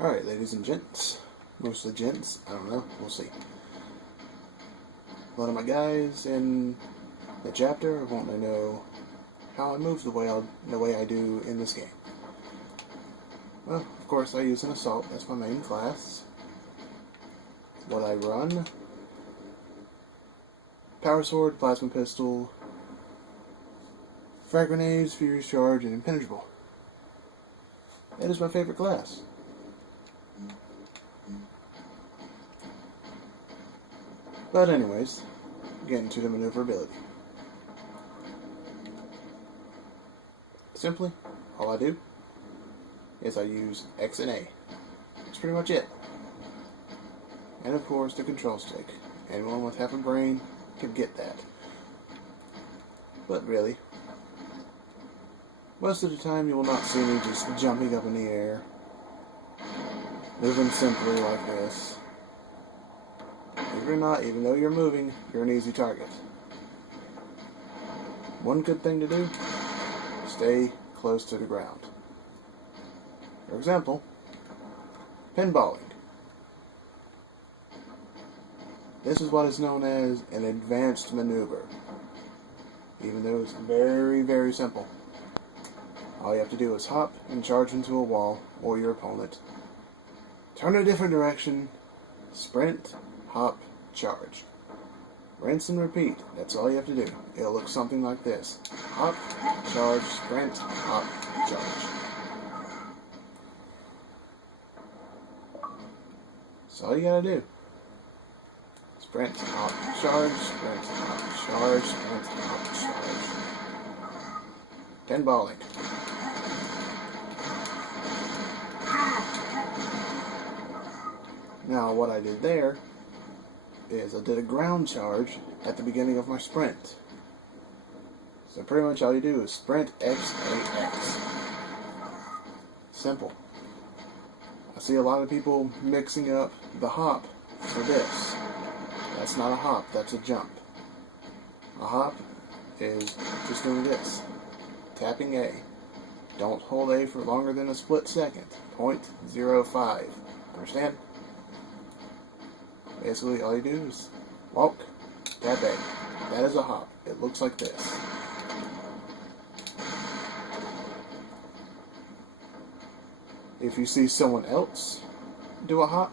Alright, ladies and gents. Mostly gents. I don't know. We'll see. A lot of my guys in the chapter want to know how I move the way I do in this game. Well, of course, I use an assault. That's my main class. What I run: power sword, plasma pistol, frag grenades, furious charge, and impenetrable. That is my favorite class. But anyways, getting to the maneuverability. Simply, all I do is I use X and A. That's pretty much it. And of course the control stick. Anyone with half a brain can get that. But really, most of the time you will not see me just jumping up in the air, moving simply like this. Even though you're moving, you're an easy target. One good thing to do: stay close to the ground. For example, pinballing. This is what is known as an advanced maneuver. Even though it's very, very simple. All you have to do is hop and charge into a wall or your opponent. Turn a different direction, sprint, hop, charge. Rinse and repeat. That's all you have to do. It'll look something like this: hop, charge, sprint, hop, charge. That's all you gotta do. Sprint, hop, charge, sprint, hop, charge, sprint, hop, charge. Pinballing. Now what I did there is I did a ground charge at the beginning of my sprint. So pretty much all you do is sprint X, A, X. Simple. I see a lot of people mixing up the hop for this. That's not a hop, that's a jump. A hop is just doing this. Tapping A. Don't hold A for longer than a split second. 0.05. Understand? Basically, all you do is walk, tap A. That is a hop. It looks like this. If you see someone else do a hop,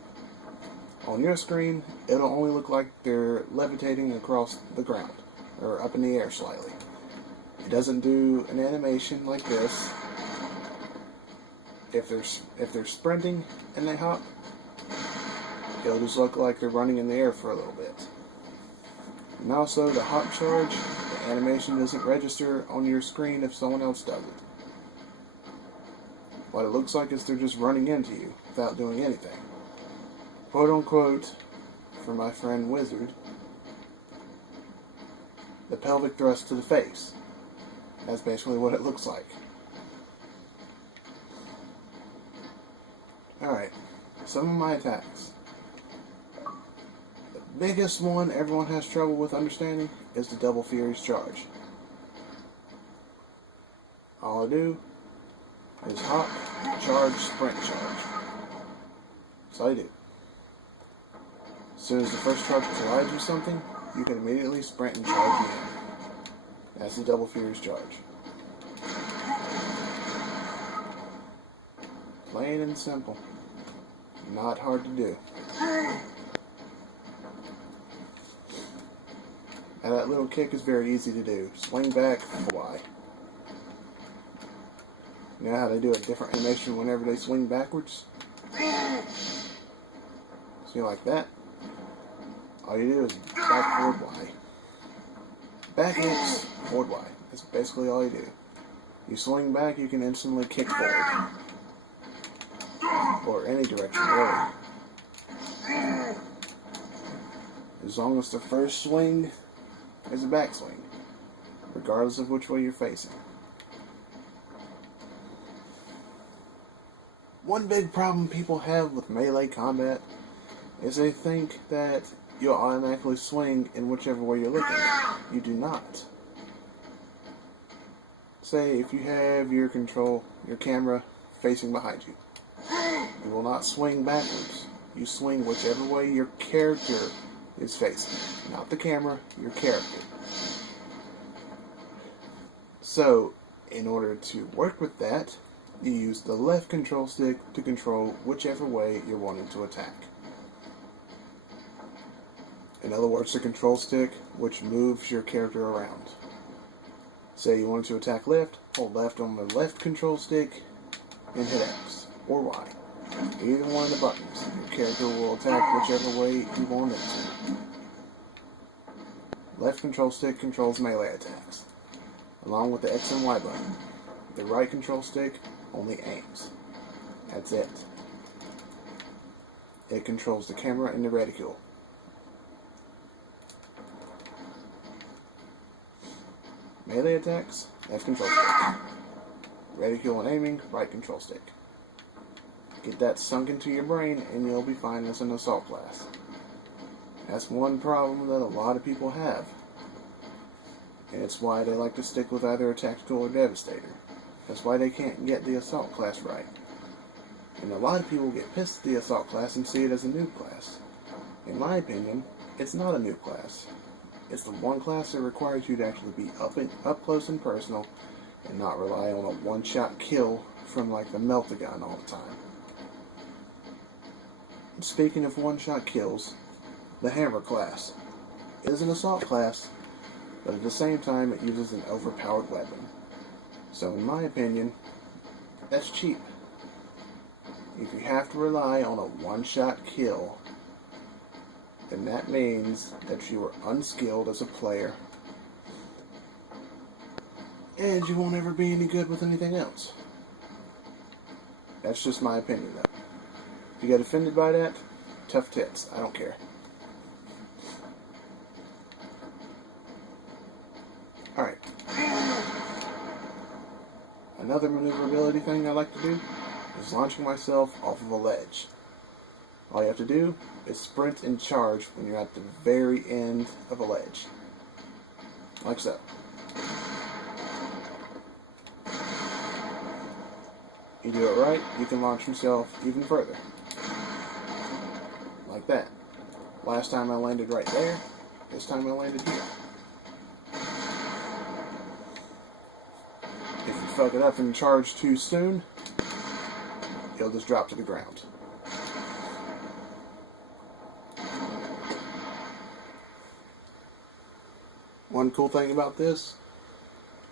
on your screen, it'll only look like they're levitating across the ground, or up in the air slightly. It doesn't do an animation like this. If they're sprinting and they hop, it'll just look like they're running in the air for a little bit. And also, the hop charge, the animation doesn't register on your screen if someone else does it. What it looks like is they're just running into you without doing anything. Quote unquote, for my friend Wizard, the pelvic thrust to the face. That's basically what it looks like. Alright, some of my attacks. The biggest one everyone has trouble with understanding is the double furious charge. All I do is hop, charge, sprint, charge. That's all I do. As soon as the first charge collides with something, you can immediately sprint and charge in. That's the double furious charge. Plain and simple. Not hard to do. And that little kick is very easy to do. Swing back, Y. You know how they do a different animation whenever they swing backwards? See, like that? All you do is back, forward, Y. Back X, forward, Y. That's basically all you do. You swing back, you can instantly kick forward. Or any direction, really. As long as the first swing is a backswing, regardless of which way you're facing. One big problem people have with melee combat is they think that you'll automatically swing in whichever way you're looking. You do not. Say if you have your camera facing behind you. You will not swing backwards. You swing whichever way your character is facing. Not the camera, your character. So, in order to work with that, you use the left control stick to control whichever way you're wanting to attack. In other words, the control stick which moves your character around. Say you wanted to attack left, hold left on the left control stick and hit X or Y. Either one of the buttons. Your character will attack whichever way you want it to. Left control stick controls melee attacks, along with the X and Y button. The right control stick only aims. That's it. It controls the camera and the reticule. Melee attacks, left control stick. Reticule and aiming, right control stick. Get that sunk into your brain and you'll be fine as an assault class. That's one problem that a lot of people have. And it's why they like to stick with either a tactical or devastator. That's why they can't get the assault class right. And a lot of people get pissed at the assault class and see it as a noob class. In my opinion, it's not a noob class. It's the one class that requires you to actually be up close and personal and not rely on a one-shot kill from like the melt-a-gun all the time. Speaking of one-shot kills, the hammer class is an assault class, but at the same time it uses an overpowered weapon. So in my opinion, that's cheap. If you have to rely on a one-shot kill, then that means that you are unskilled as a player, and you won't ever be any good with anything else. That's just my opinion though. If you get offended by that, tough tits. I don't care. Alright. Another maneuverability thing I like to do is launching myself off of a ledge. All you have to do is sprint and charge when you're at the very end of a ledge. Like so. You do it right, you can launch yourself even further. Like that. Last time I landed right there, this time I landed here. If you fuck it up and charge too soon, you'll just drop to the ground. One cool thing about this,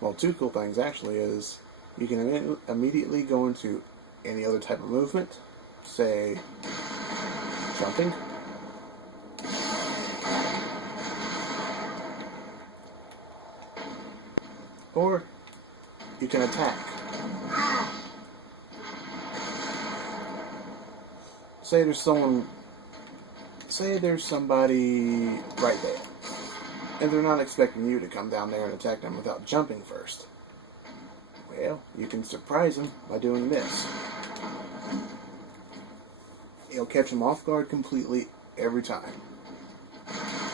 well, two cool things actually, is you can immediately go into any other type of movement, say jumping, or you can attack. Say there's somebody right there, and they're not expecting you to come down there and attack them without jumping first. Well, you can surprise them by doing this. You'll catch them off guard completely every time.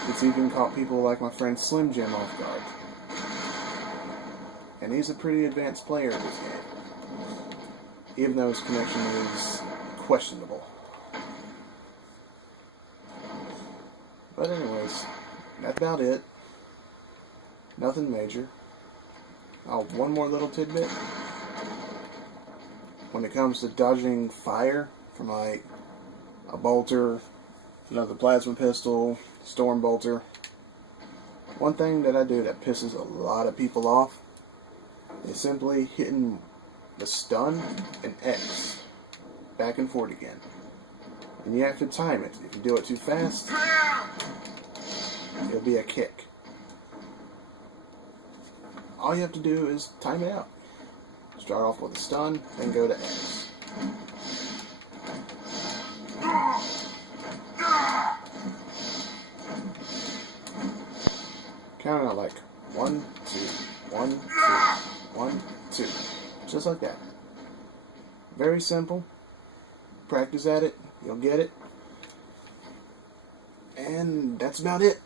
It's even caught people like my friend Slim Jim off guard. And he's a pretty advanced player in this game, even though his connection is questionable. But anyways, that's about it. Nothing major. Oh, one more little tidbit. When it comes to dodging fire from like a bolter, another plasma pistol, storm bolter, one thing that I do that pisses a lot of people off is simply hitting the stun and X back and forth again. And you have to time it. If you do it too fast, it'll be a kick. All you have to do is time it out. Start off with a stun, then go to X. Count it out like 1, 2, 1, 2, 1, 2. Just like that. Very simple. Practice at it, you'll get it. And that's about it.